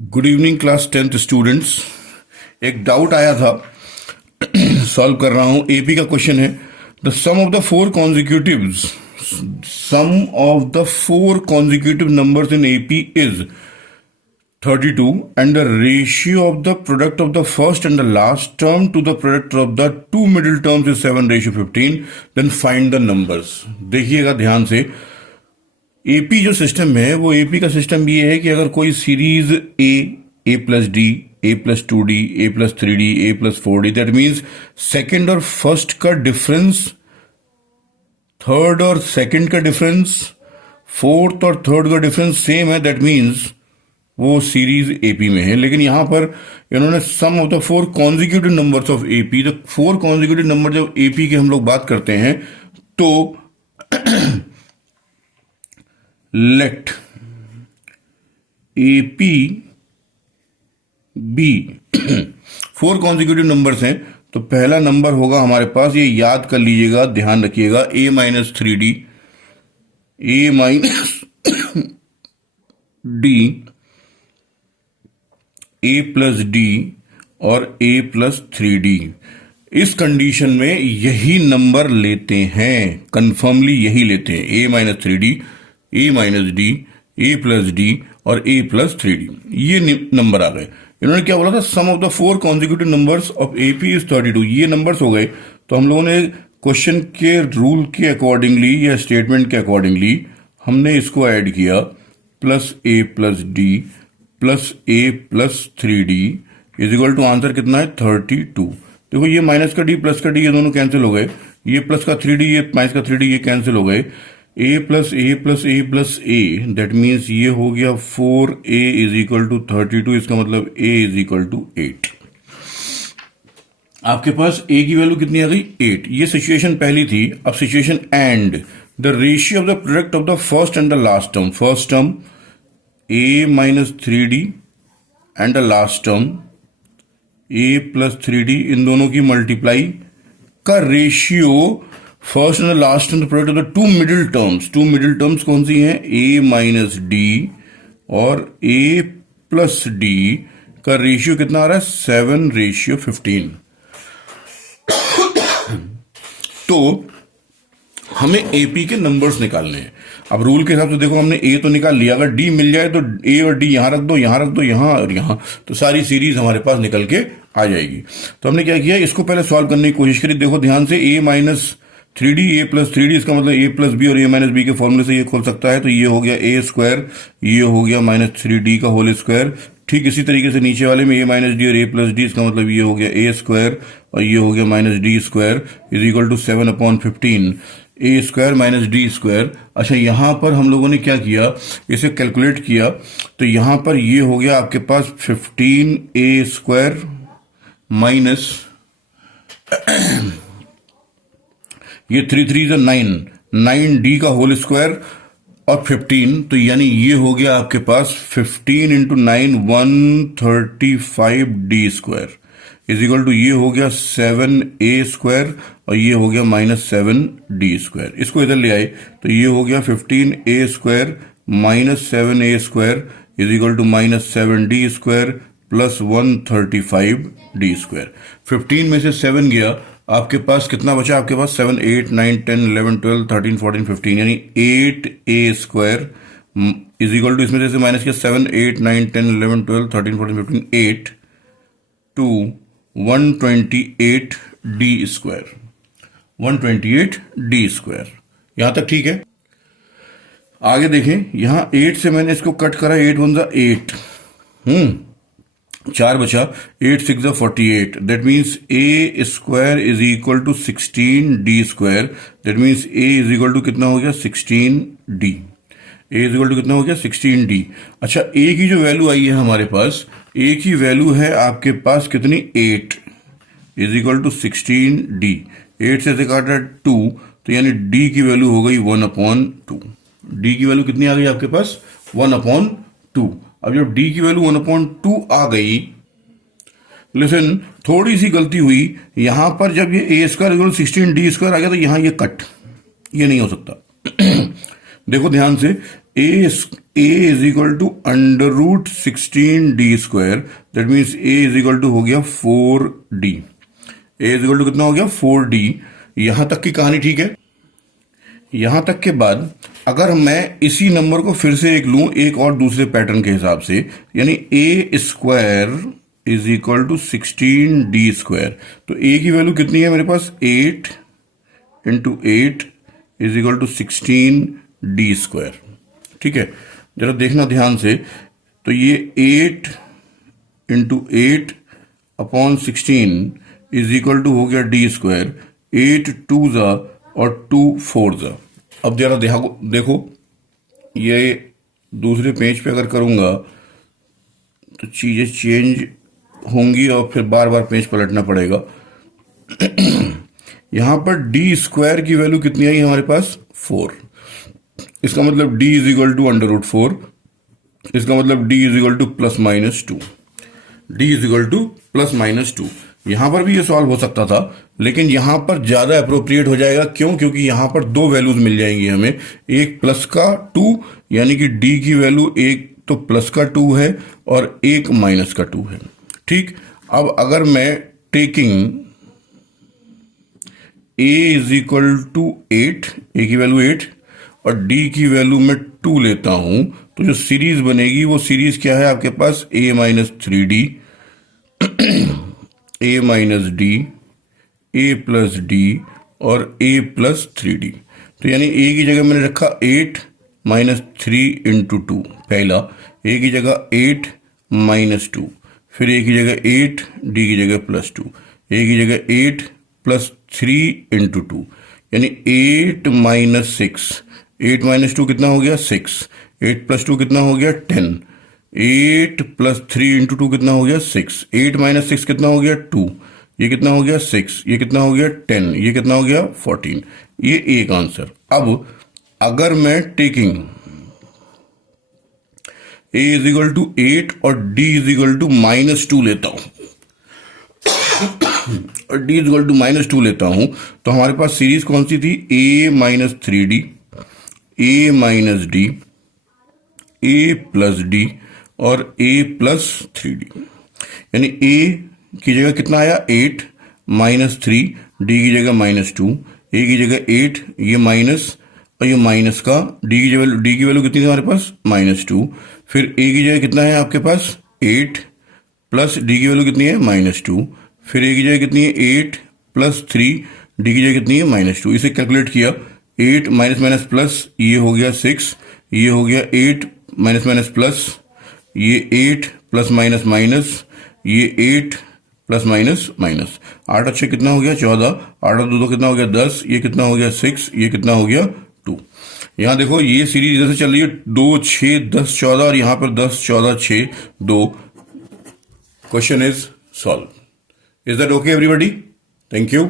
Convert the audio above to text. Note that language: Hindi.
Good evening class 10th students. एक डाउट आया था, सॉल्व कर रहा हूं। एपी का क्वेश्चन है, the sum of the four consecutive numbers in AP is 32 and the ratio of the product of the first and the last term to the product of the two middle terms is 7:15, then find the numbers। देखिएगा ध्यान से, एपी जो सिस्टम है वो एपी का सिस्टम ये है कि अगर कोई series A plus D, A plus 2d, A plus 3d, A plus 4d, that means second और फर्स्ट का डिफरेंस, थर्ड और सेकेंड का डिफरेंस, फोर्थ और थर्ड का डिफरेंस सेम है, दैट मीन्स वो सीरीज एपी में है। लेकिन यहां पर इन्होंने sum of the four consecutive numbers of AP, तो फोर कॉन्जिक्यूटिव नंबर जब एपी की हम लोग बात करते हैं तो let AP B four consecutive numbers हैं, तो पहला नंबर होगा हमारे पास, ये याद कर लीजिएगा, ध्यान रखिएगा, a minus 3d, a minus d, a plus D और a प्लस 3d। इस कंडीशन में यही नंबर लेते हैं, कंफर्मली यही लेते हैं, a minus 3d, a minus D, a plus D और a प्लस 3d। ये नंबर आ गए। इन्होंने क्या बोला था, sum of the four consecutive numbers of AP is 32। ये नंबर्स हो गए। तो हम लोगों ने क्वेश्चन के रूल के अकॉर्डिंगली या स्टेटमेंट के अकॉर्डिंगली हमने इसको ऐड किया, plus a plus d plus a plus 3d is equal to answer कितना है, 32। देखो ये माइनस का d प्लस का d ये दोनों कैंसिल हो गए, ये प्लस का 3d ये माइनस का 3d ये कैंसिल हो गए, a plus a plus a plus a, that means ये हो गया 4a इज इक्वल टू 32। इसका मतलब a इज इक्वल टू 8। आपके पास a की वैल्यू कितनी आ गई, 8। ये सिचुएशन पहली थी। अब situation and, the ratio of the product of the first and the last term, first term a minus 3d and the last term a plus 3d, इन दोनों की मल्टीप्लाई का ratio, first and last term product of the two middle terms. Two middle terms कौन सी हैं, a माइनस डी और a प्लस डी का रेशियो कितना आ रहा है, 7:15। तो हमें एपी के नंबर्स निकालने हैं। अब रूल के हिसाब से देखो, हमने ए तो निकाल लिया, अगर डी मिल जाए तो ए और डी यहां रख दो, यहां रख दो, यहां और यहां, तो सारी सीरीज हमारे पास निकल के आ जाएगी। तो हमने क्या किया, इसको पहले सॉल्व करने की कोशिश करी। देखो ध्यान से, a minus 3d, a plus 3d, इसका मतलब a प्लस बी और a माइनस बी के फॉर्मूले से ये खोल सकता है। तो ये हो गया a स्क्वायर, ये हो गया माइनस 3d का होल स्क्वायर। ठीक इसी तरीके से नीचे वाले में a माइनस डी और a प्लस डी, इसका मतलब ये हो गया a स्क्वायर और ये हो गया minus d square is equal to 7/15, a square minus d square. अच्छा, यहां पर हम लोगों ने क्या किया, इसे कैलकुलेट किया, तो यहां पर ये हो गया आपके पास 15a स्क्वायर माइनस ये 3 3 9d का होल स्क्वायर और 15, तो यानी ये हो गया आपके पास 15 into 9 135d square is equal to ये हो गया 7a स्क्वायर और ये हो गया माइनस 7d स्क्वायर। इसको इधर ले आए तो ये हो गया 15a square minus 7a square is equal to minus 7d square plus 135d square. 15 में से 7 गया, आपके पास कितना बचा, आपके पास 7 8 9 10 11 12 13 14 15, यानी 8a square is equal to, इसमें से माइनस किया 7 8 9 10 11 12 13 14 15 8 to 128d square, 128d square. यहां तक ठीक है। आगे देखें, यहां 8 से मैंने इसको कट करा, 8 1 जा 8, 4 बचा, 8 6 जा 48, that means a square is equal to 16d square, that means a is equal to कितना हो गया, 16d। a is equal to कितना हो गया, 16d। अच्छा, a की जो वैल्यू आई है हमारे पास, a की वैल्यू है आपके पास कितनी, 8 इज इक्वल टू 16d। 8 से काटा 2, तो यानी d की वैल्यू हो गई 1/2। d की वैल्यू कितनी आ गई आपके पास, 1/2। अब जब d की वैल्यू 1/2 आ गई, लिसन, थोड़ी सी गलती हुई यहां पर, जब ये a square equal 16d square आ गया तो यहां ये कट, ये नहीं हो सकता। देखो ध्यान से, a is equal to under root 16d², that means a is equal to हो गया 4d। a is equal to कितना हो गया 4d। यहां तक की कहानी ठीक है। यहां तक के बाद अगर मैं इसी नंबर को फिर से एक लूं, एक और दूसरे पैटर्न के हिसाब से, यानी a² is equal to 16d², तो a की वैल्यू कितनी है मेरे पास 8 into 8 is equal to 16d²। ठीक है, जरा देखना ध्यान से, तो ये 8 into 8 upon 16 is equal to हो गया d², 8 2 जा और 2 4 जा। अब जरा देखो ये दूसरे पेज पे अगर करूंगा तो चीजें चेंज होंगी और फिर बार बार पेज पलटना पड़ेगा। यहां पर d² की वैल्यू कितनी आई हमारे पास 4। इसका मतलब d is equal to under root 4। इसका मतलब d is equal to plus minus 2। d is equal to plus minus 2। यहां पर भी ये सॉल्व हो सकता था, लेकिन यहां पर ज्यादा अप्रोप्रिएट हो जाएगा। क्यों? क्योंकि यहां पर दो वैल्यूज मिल जाएंगी हमें, एक प्लस का 2 यानी कि d की वैल्यू एक तो प्लस का 2 है और एक माइनस का 2 है। ठीक, अब अगर मैं taking a is equal to 8, a की वैल्यू 8 और d की वैल्यू मैं 2 लेता हूं, तो जो सीरीज बनेगी वो सीरीज क्या है आपके पास a minus 3d, a minus d, a plus d और a प्लस 3d। तो यानी a की जगह मैंने रखा 8 माइनस 3 इंटू 2 पहला, a की जगह 8 माइनस 2, फिर a की जगह 8, d की जगह प्लस 2, a की जगह 8 प्लस 3 इंटू 2, यानी 8 माइनस 6, 8 माइनस 2 कितना हो गया 6, 8 प्लस 2 कितना हो गया 10, 8 प्लस 3 इंटू 2 कितना हो गया 6, 8 माइनस 6 कितना हो गया 2, ये कितना हो गया 6, ये कितना हो गया 10, ये कितना हो गया 14। ये एक आंसर। अब अगर मैं taking a is equal to 8 और d is equal to minus 2 लेता हूं और d is equal to minus 2 लेता हूं, तो हमारे पास सीरीज कौन सी थी a minus 3d, a minus d, a plus d और a प्लस 3d। यानी a की जगह कितना आया 8 माइनस 3, d की जगह माइनस 2, a की जगह 8, ये माइनस और ये माइनस का d की वैल्यू कितनी थी हमारे पास माइनस 2, फिर a की जगह कितना है आपके पास 8 प्लस d की वैल्यू कितनी है माइनस 2, फिर a की जगह कितनी है 8 प्लस 3, d की जगह कितनी है माइनस 2। इसे कैलकुलेट किया 8 माइनस माइनस प्लस, ये हो गया 6, ये हो गया 8 माइनस माइनस प्लस, ये 8 प्लस माइनस माइनस, ये 8 प्लस माइनस माइनस, 8 अच्छे कितना हो गया 14, 8 और 2 कितना हो गया 10, ये कितना हो गया 6, ये कितना हो गया 2। यहां देखो ये सीरीज इधर से चल रही है 2 6 10 14 और यहां पर 10 14 6 2। Question is solve. Is that okay everybody? Thank you.